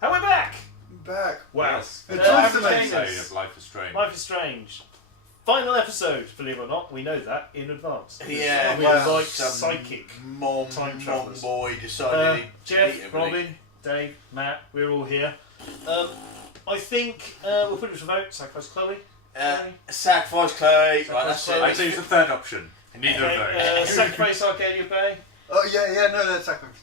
And we're back! Back. Wow. Yes. It's Every amazing. episode of Life is Strange. Life is Strange. Final episode, believe it or not, we know that in advance. Yeah, We're well, like some psychic. Time travelers. boy decided to meet Jeff, everybody. Robin, Dave, Matt, we're all here. I think we'll put it to vote. Sacrifice Chloe. Sacrifice Chloe. Right, that's Chloe. I it. choose the third option. Neither of those. Sacrifice Arcadia Bay. Oh yeah, no, that's sacrifice.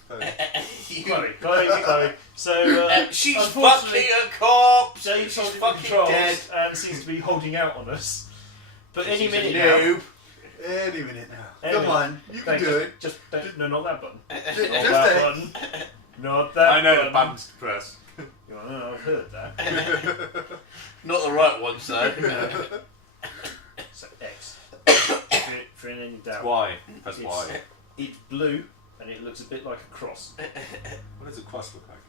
Chloe. So She's unfortunately, fucking a corpse. Dave's She's holding fucking controls dead. and seems to be holding out on us. But any She's a minute now. noob. Any minute now. Any Come minute. on, you can Dave, do it. Just no, not that button. Just Not that say button. Not that. I know button. the buttons to press. I've heard that. Not the right ones though. So X. For any doubt. Why? That's why. It's blue and it looks a bit like a cross. What does a cross look like?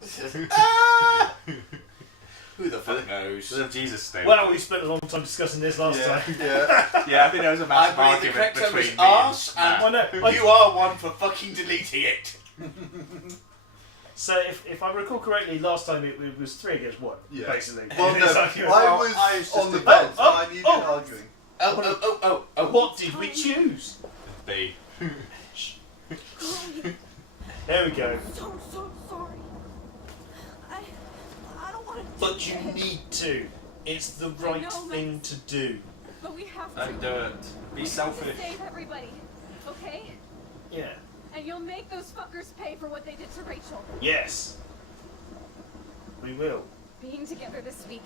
Who the fuck knows? Does it Jesus stay? Well, we spent a long time discussing this last time. Yeah. Yeah, I think there was a I massive believe the argument correct term between is me arse, and and I know. you are one for fucking deleting it. So if I recall correctly, last time it was 3 against 1, Yeah. basically. Well, no, It's like- I was I was just on the a- fence. Oh, I needed oh. arguing. Oh. What did we choose? B. Chloe, There we go. so sorry. I don't want to. But you need to. It's the right know, thing to do. But we have to. Don't do it. Be We have selfish. to save everybody, okay? Yeah. And you'll make those fuckers pay for what they did to Rachel. Yes. We will. Being together this week,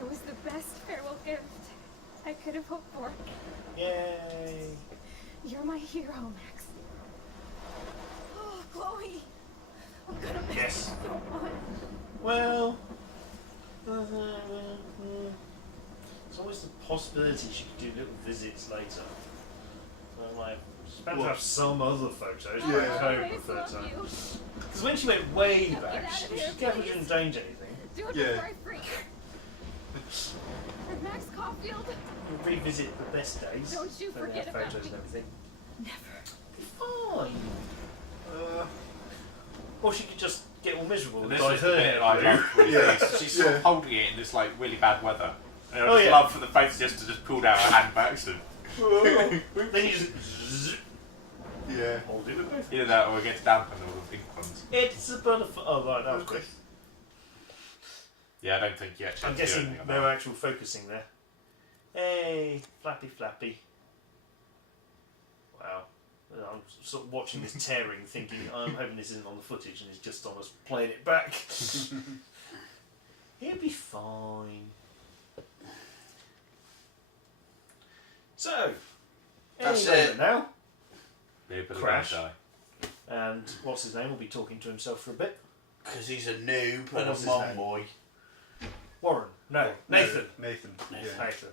it was the best farewell gift I could have hoped for. Yay. You're my hero, Max. Oh, Chloe, I'm gonna miss Yes. you so much. Well, there's always the possibility she could do little visits later. I'm like, she's bound to have some other photos, Yeah. like I Cobra always love photo. you. Because when she went way Get back, out of she here, definitely please. didn't change anything. Do it Yeah. before I freak. And Max Caulfield, We'll revisit the best days. Don't you when we forget have about photos me. and everything. never. Fine. Uh, Or she could just get all miserable And and this dye is the her bit hair I blue. love really Yeah. is she's sort of Yeah. holding it in this like really bad weather. And I Oh, just yeah. love for the face just to just pull down her hand by accident. Then you just zzz, yeah. hold it with both. Either that or it gets damp and all the pink ones. It's a butterfly. Oh, right, that was quick. Yeah, I don't think you actually I'm have to do guessing anything on no that. actual focusing there. Hey, flappy. Wow. I'm sort of watching this tearing, thinking, I'm hoping this isn't on the footage and it's just on us playing it back. It'll be fine. So, That's any it. moment now. Be a bit of a Crash. die. And what's his name will be talking to himself for a bit. Because he's a noob What and was a his mom name? boy. Warren. No, Nathan. Nathan. Yeah. Nathan.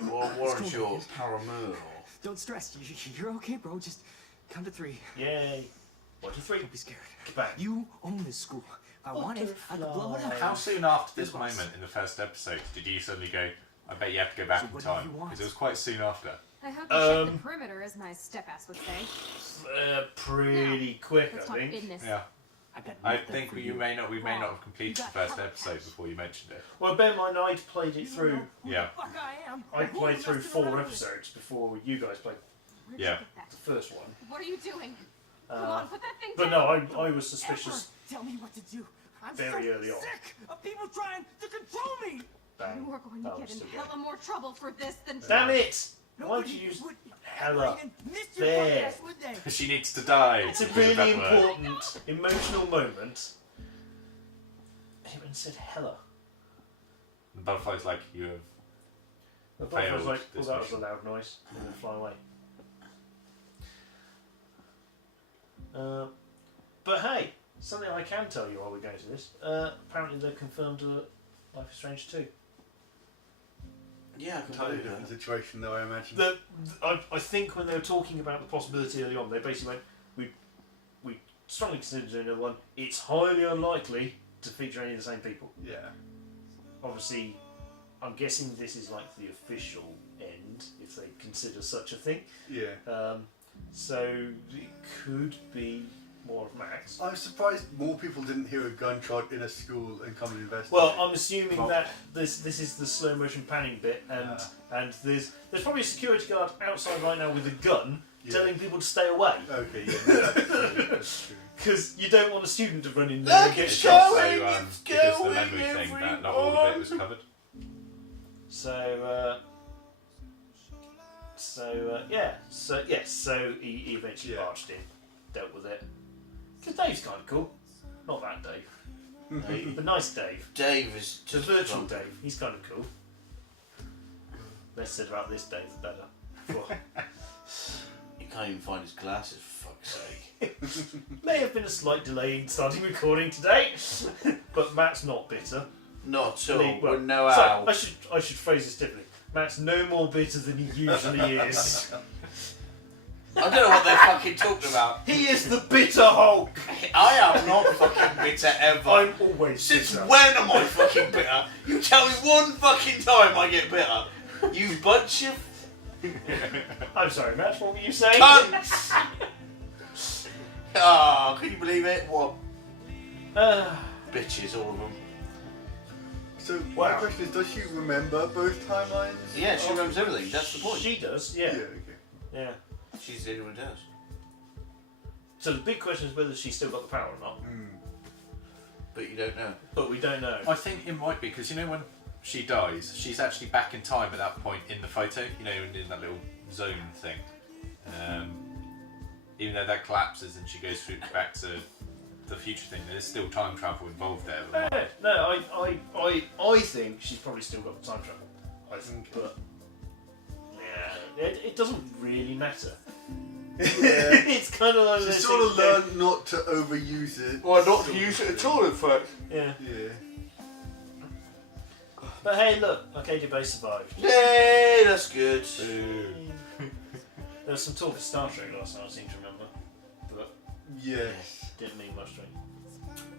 Well, Warren's your paramour. Don't stress. You're okay, bro. Just count to 3. Yay. 1, 2, 3. Don't be scared. Bang. You own this school. If I want it, I could blow it up. How soon after this This was- moment in the first episode did you suddenly go, I bet you have to go back So in what do you time? want? Because it was quite soon after. I hope you check Um, the perimeter, as my step-ass would say. Pretty quick, Let's I talk think. business. Yeah. I got I nothing think for we you. may not have completed the got first hella episode cash. before you mentioned it. Well, bear in mind, I'd played it You don't through. know who Yeah. the fuck I am. I or who played I'm through messing 4 around with. episodes before you guys played Where'd Yeah. you get that? the first one. What are you doing? Come Uh, on, put that thing but down. no, I was suspicious. Ever tell me what to do. I'm Very so early on. sick of people trying to control me. Bang. You are going to That get was in still hella more trouble for this than Damn it! Why'd Nobody you use would hella ever even miss your there? fuck ass, would they? She needs to die. It's a Use really that word. important emotional moment. Anyone said hella. The butterfly's like, you have. The butterfly was Failed like, oh, this that was a mission. loud noise. And then fly away. But hey, something I can tell you while we're going to this. Apparently they've confirmed Life is Strange 2. Yeah, I can Totally believe different that. situation, though, I imagine. I think when they were talking about the possibility early on, they basically went, we strongly consider doing another one. It's highly unlikely to feature any of the same people. Yeah. Obviously, I'm guessing this is like the official end, if they consider such a thing. Yeah. So it could be more of Max. I'm surprised more people didn't hear a gunshot in a school and come and investigate. Well, I'm assuming that this is the slow motion panning bit, and there's probably a security guard outside right now with a gun telling people to stay away. Okay, yeah, that's true. Because you don't want a student to run in there and get It's shot. also because the memory thing that not all of it was covered. So he eventually barged in, dealt with it. Because Dave's kind of cool. Not that Dave. The nice Dave. Dave is The just virtual fun. Dave. He's kind of cool. Less said about this Dave, the better. He can't even find his glasses, for fuck's sake. May have been a slight delay in starting recording today, but Matt's not bitter. Not at all. Well, No so how. I should phrase this differently. Matt's no more bitter than he usually is. I don't know what they're fucking talking about. He is the bitter Hulk. I am not fucking bitter ever. I'm always Since bitter. when am I fucking bitter? You tell me one fucking time I get bitter. You bunch of I'm sorry, Matt. What were you saying? cunts! Ah, can you believe it? What? Bitches, all of them. So, Wow. my question is, does she remember both timelines? Yeah, she remembers everything. That's the point. She does. Yeah, Yeah. okay. Yeah. She's the only one who does. So the big question is whether she's still got the power or not. But you don't know. But we don't know. I think it might be because you know when she dies, she's actually back in time at that point in the photo. You know, in that little zone thing. Even though that collapses and she goes through back to the future thing, there's still time travel involved there. No, I think she's probably still got the time travel. I think, but yeah, it doesn't really matter. It's kind of like She this sort of thing- learned not to overuse it. Well, not to use it at all, in fact. Yeah. Yeah. But hey, look, Arcadia Bay survived. Yay, that's good. There was some talk of Star Trek last night, I seem to remember, but Yes. didn't mean much to me.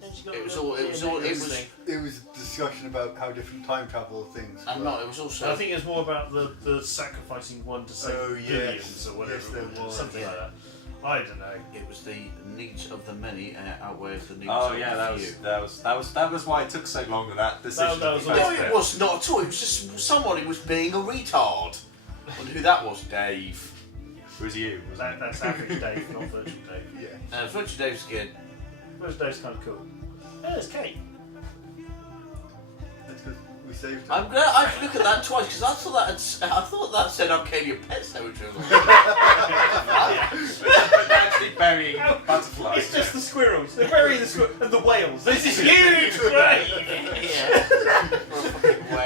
And she got It was the all- it was all- it was- thing. It was a discussion about how different time travel things And work. not, it was also. I think it was more about the sacrificing one to save Oh, yes. billions or whatever Yes, it there was, was, something yeah. like that. I don't know. It was the needs of the many outweighs the needs Oh of yeah, the few. that was why it took so long with that decision. That was to be all- based No, there. it was not at all. It was just somebody was being a retard. And who that was, Dave. It was you. Wasn't That's average Dave, not virtual Dave. Yeah. Virtual Dave's good. Virtual Dave's kind of cool. Yeah, there's Kate. That's good. We saved her. I'm glad I look at that twice because I thought that said Arcadia Pet Cemetery. it? Actually burying butterflies. It's just the squirrels. They're burying the squirrels and the whales. There's this huge grave. Yeah.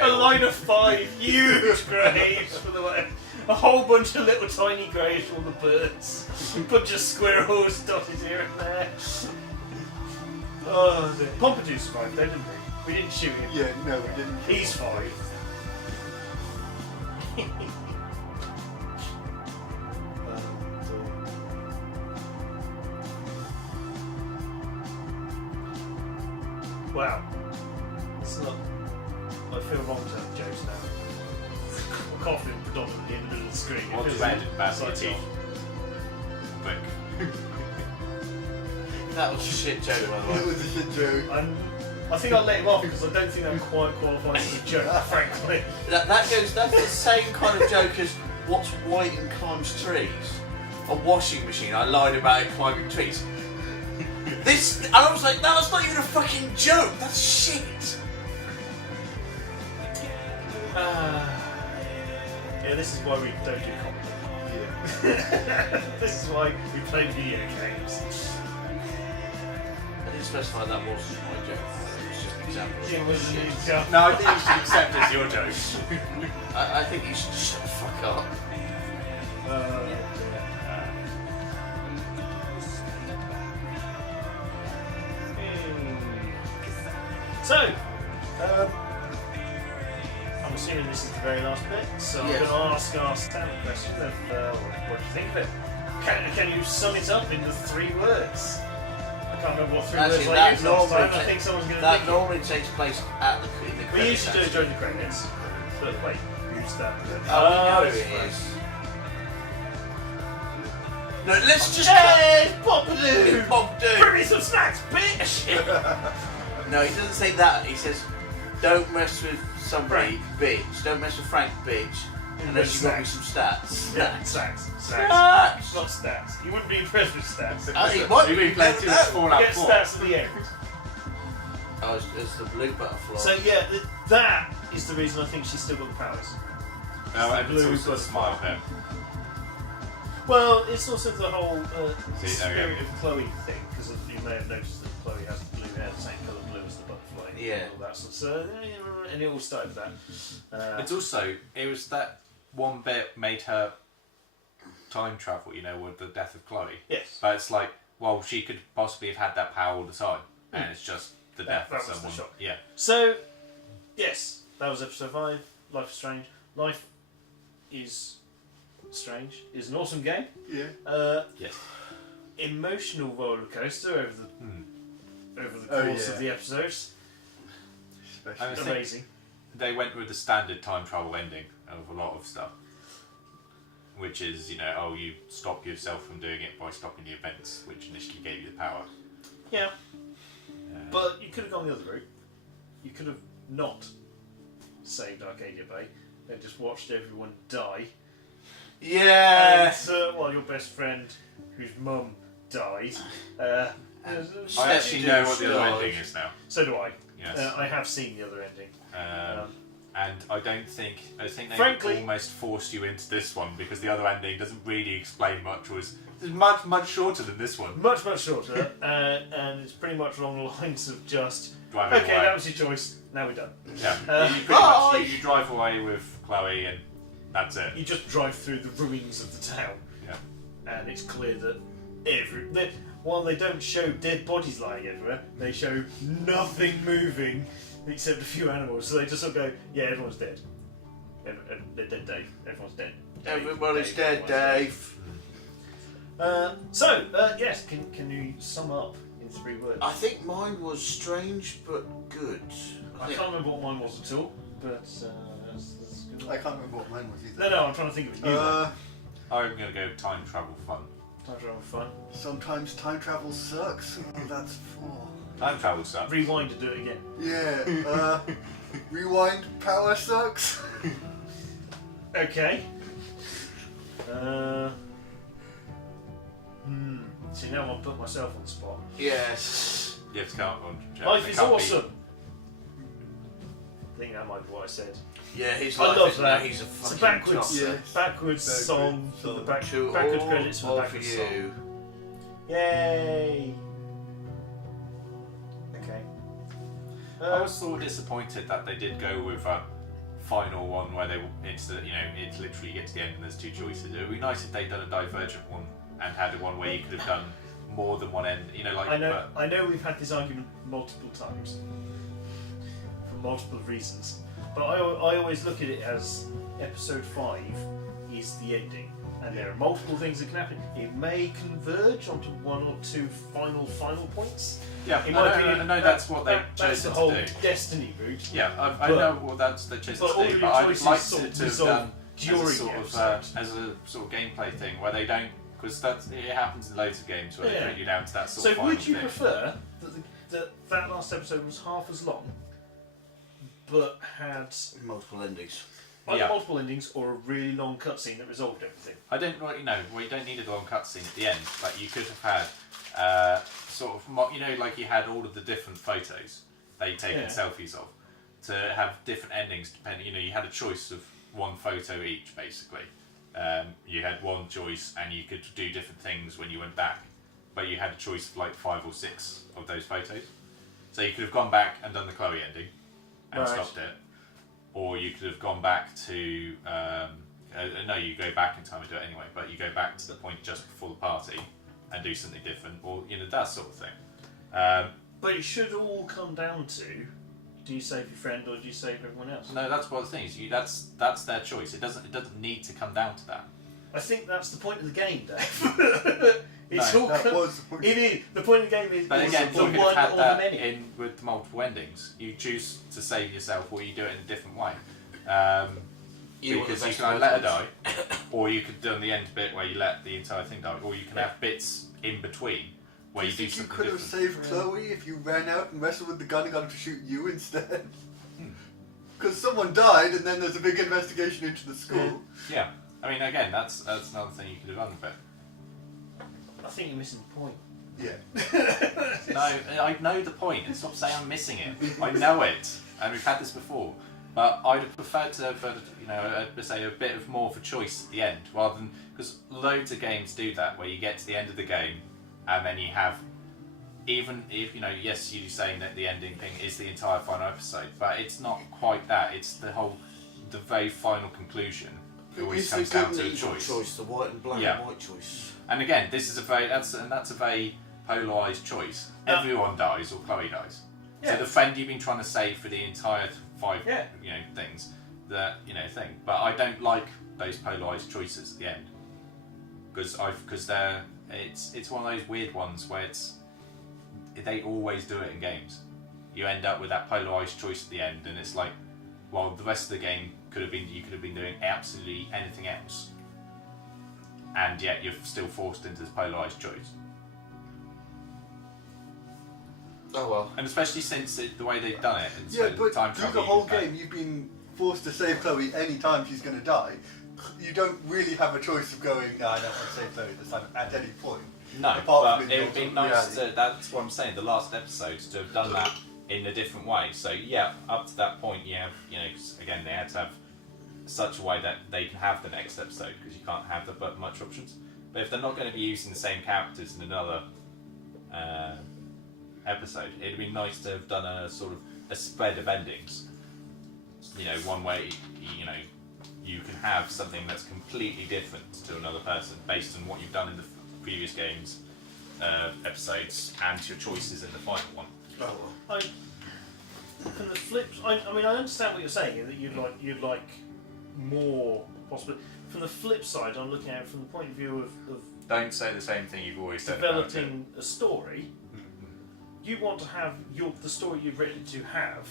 A line of 5 huge graves for the whales. A whole bunch of little tiny graves for all the birds. A bunch of squirrels dotted here and there. Oh, the Pompidou survived, though, didn't we? We didn't shoot him. Yeah, no, we didn't. He's 5. Wow. It's not. I feel wrong telling jokes now. I'm coughing predominantly in the middle of the screen. It What's feels red and bad for your sides teeth? off. Quick. That was a shit joke, by the It way. was a shit joke. I think I'll let him off because I don't think that quite qualifies as a joke, frankly. That's the same kind of joke as what's white and climbs trees. A washing machine. I lied about it climbing trees. This, and I was like, no, that's not even a fucking joke. That's shit. Yeah, this is why we don't do comedy. Yeah. This is why we play video games. I didn't specify that wasn't my joke. It was just an example of It was shit. an example. No, I think you should accept it as your joke. I think you should shut the fuck up. So, I'm assuming this is the very last bit, so Yes. I'm going to ask our standard question of what do you think of it? Can you sum it up into 3 words? I can't remember what 3 Actually, words I that used last time. I normally think someone's going to That think it. normally takes place at the in the We credits, usually do it actually. during the credits, but wait, who's that? Oh, we know it's who it fine. is. No, let's just Hey, Popadoo! Bob Bring do. me some snacks, bitch! No, he doesn't say that. He says, "Don't mess with somebody, bitch. Don't mess with Frank, bitch. Unless you got me some stats." Yeah, snacks. Stats. Not stats. You wouldn't be impressed with stats. He might Maybe we played too much Fallout Get 4. stats at the end. Oh, it's the blue butterfly. So yeah, that is the reason I think she's still got the powers. No, and it's Blue also the butterfly. smile bit. Well, it's also the whole See, there we spirit of Chloe thing, because you may have noticed that Chloe has blue hair, the same colour blue as the butterfly. Yeah. And all that sort of, so, and it all started with that. It's also, it was that one bit made her time travel, you know, with the death of Chloe. Yes. But it's like, well, she could possibly have had that power all the time, and it's just the death That of was the someone. shock. Yeah. So, yes, that was episode 5. Life is Strange. Life is Strange. Is an awesome game. Yeah. Yes. Emotional roller coaster over the Oh, course yeah. of the episodes. I Especially. think Amazing. they went with the standard time travel ending of a lot of stuff, which is, you know, oh, you stop yourself from doing it by stopping the events, which initially gave you the power. Yeah. But you could have gone the other route. You could have not saved Arcadia Bay and just watched everyone die. yeah. And, while your best friend, whose mum died, I actually know what the other ending is now. So do I. Yes. I have seen the other ending. And I think they Frankly- almost forced you into this one because the other ending doesn't really explain much. It's much shorter than this one. Much, much shorter, and it's pretty much along the lines of just, Driving okay, away. that was your choice, now we're done. Yeah. Uh, you pretty much you drive away with Chloe and that's it. You just drive through the ruins of the town, Yeah. and it's clear that while they don't show dead bodies lying everywhere, they show nothing moving except a few animals. So they just sort of go, yeah, everyone's dead. They're dead, Dave. Everyone's dead. Everybody's dead, everyone's Dave. dead. Yes, can you sum up in 3 words? I think mine was strange but good. I can't remember what mine was at all, but that's good. I can't remember what mine was either. No, I'm trying to think of a new one. I'm gonna go time travel fun. Time travel fun. Sometimes time travel sucks. That's 4. Time travel sucks. Rewind to do it again. Yeah. Rewind. Power sucks. Okay. See, now I'll put myself on the spot. Yes. You have to count on. Life is awesome. I think that might be what I said. Yeah, his I life love is that. He's a It's a fucking backwards, top. Yeah. backwards song for the To backwards all credits for the of backwards song. you. Yay! Okay. I was sort of disappointed that they did go with a final one where it's literally get to the end and there's 2 choices. It would be nice if they'd done a divergent one and had one where you could have done more than one end. You know, like. I know we've had this argument multiple times for multiple reasons, but I always look at it as episode 5 is the ending, and there are multiple things that can happen. It may converge onto 1 or 2 final points. Yeah, In I my know, opinion, I know that's what they've that's the chosen whole to do. Destiny route. Yeah, I But- know what they chose but all to do, of but your I would choices like sort to of have resolve done during as a sort the of episode. as a sort of gameplay thing where they don't, because it happens in loads of games where they Yeah. bring you down to that sort So of final would you thing. prefer that last episode was half as long, but had Multiple endings. either Yeah. multiple endings or a really long cutscene that resolved everything? I don't really know. Well, you don't need a long cutscene at the end, but you could have had sort of, like you had all of the different photos they'd taken Yeah. selfies of, to have different endings depending. You had a choice of 1 photo each, basically. You had 1 choice, and you could do different things when you went back, but you had a choice of like 5 or 6 of those photos. So you could have gone back and done the Chloe ending and Right. stopped it, or you could have gone back to. No, you go back in time and do it anyway, but you go back to the point just before the party and do something different, or that sort of thing. But it should all come down to: do you save your friend or do you save everyone else? No, that's what the thing is. That's their choice. It doesn't need to come down to that. I think that's the point of the game, Dave. It's No, all that was the point. It is the point of the game is But again, the you could one have had or the that many. in with the multiple endings. You choose to save yourself, or you do it in a different way. because you can either let her die, or you could have done the end bit where you let the entire thing die, or you can have bits in between where you do think something you could have different. saved Chloe if you ran out and wrestled with the gun and got him to shoot you instead? Because someone died and then there's a big investigation into the school. Yeah, I mean, again, that's another thing you could have done with it. I think you're missing the point. Yeah. No, I know the point, and stop saying I'm missing it. I know it, and we've had this before. But I'd have preferred to have, say a bit of more of a choice at the end, rather than because loads of games do that, where you get to the end of the game, and then you have, even if yes, you're saying that the ending thing is the entire final episode, but it's not quite that. It's the very final conclusion. It always comes down to a choice. The white and black Yeah. and white choice. And again, this is that's a very polarised choice. Everyone dies or Chloe dies. Yeah. So the friend you've been trying to save for the entire 5 Yeah. things, thing. But I don't like those polarised choices at the end because it's one of those weird ones where they always do it in games. You end up with that polarised choice at the end, and it's like, well, the rest of the game you could have been doing absolutely anything else, and yet you're still forced into this polarised choice. Oh well. And especially since the way they've done it, and Yeah, spent but time through travel, the whole you can- game you've been forced to save Chloe any time she's going to die. You don't really have a choice of going, no, I don't want to save Chloe this time at any point. No, Apart but from it would be in nice reality. to. That's what I'm saying. The last episodes to have done that in a different way. So yeah, up to that point, you have 'cause again they had to have such a way that they can have the next episode because you can't have but much options. But if they're not going to be using the same characters in another episode, it'd be nice to have done a sort of a spread of endings. One way you can have something that's completely different to another person based on what you've done in the previous games, episodes, and your choices in the final one. Oh, From the flip, I mean, I understand what you're saying, that you'd like more possibly. From the flip side, I'm looking at it from the point of view of Don't say the same thing you've always said about it. developing a story. You want to have the story you've written to have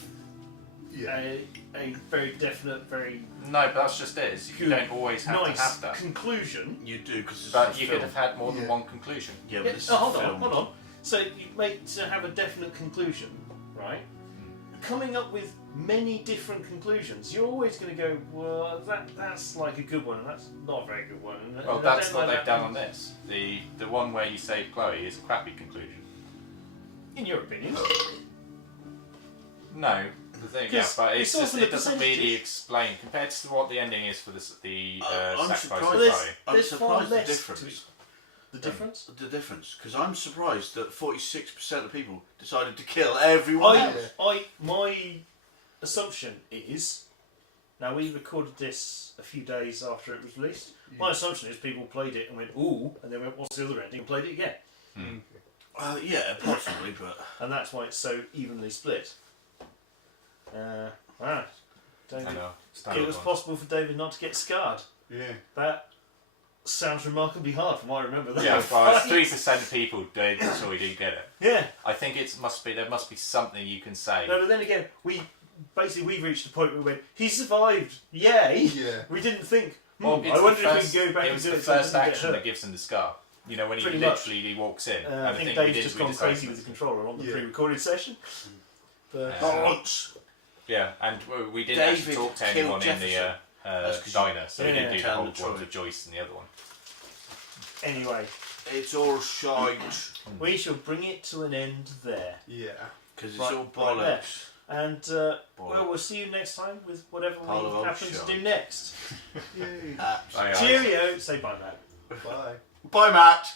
yeah. a very definite, very No, but that's just it. Is you good, don't always have nice to have that. conclusion. You do because But you could have had more than Yeah. one conclusion. Yeah, but Yeah, this is hold film. on. So you make to have a definite conclusion, right? Coming up with many different conclusions, you're always going to go, well, that's like a good one, and that's not a very good one. And Well, and I that's don't what like they've that done one. on this. The one where you save Chloe is a crappy conclusion. In your opinion. No, the thing, yeah, Because but it's it's all just, from the it doesn't really percentages. explain compared to what the ending is for the I'm sacrifice surprised. of Well, Chloe. I'm There's far surprised the less difference. The difference? The difference, because I'm surprised that 46% of people decided to kill everyone else. My assumption is, now we recorded this a few days after it was released. My assumption is people played it and went, ooh, and then went, what's the other ending? And played it again. Yeah, possibly, but And that's why it's so evenly split. Right. David, I know. it was possible for David not to get scarred. Yeah. That sounds remarkably hard from what I remember. Yeah, well, 3% of people didn't get it. Yeah. I think there must be something you can say. No, but then again, we've reached a point where we went, he survived, yay! Yeah. We didn't think, Well, I wonder if we can go back it and was do the it so he first doesn't get action hurt. that gives him the scar. You know, when Pretty he much. literally walks in. I and the think thing Dave's we did just was we gone decided crazy with the to- controller on the Yeah. pre-recorded session. But Yeah, and we didn't David actually talk to killed anyone in Jefferson. the That's 'cause diner, so we Yeah, didn't do the tell whole the one truth. with Joyce and the other one. anyway, it's all shite we shall bring it to an end there. Yeah. because it's Right, all right there. bollocks. And well, we'll see you next time with whatever Pile of we old happen to shite. do next. Yay. Absolutely. Aye, aye. Cheerio! Say bye, Matt. Bye. Bye, Matt.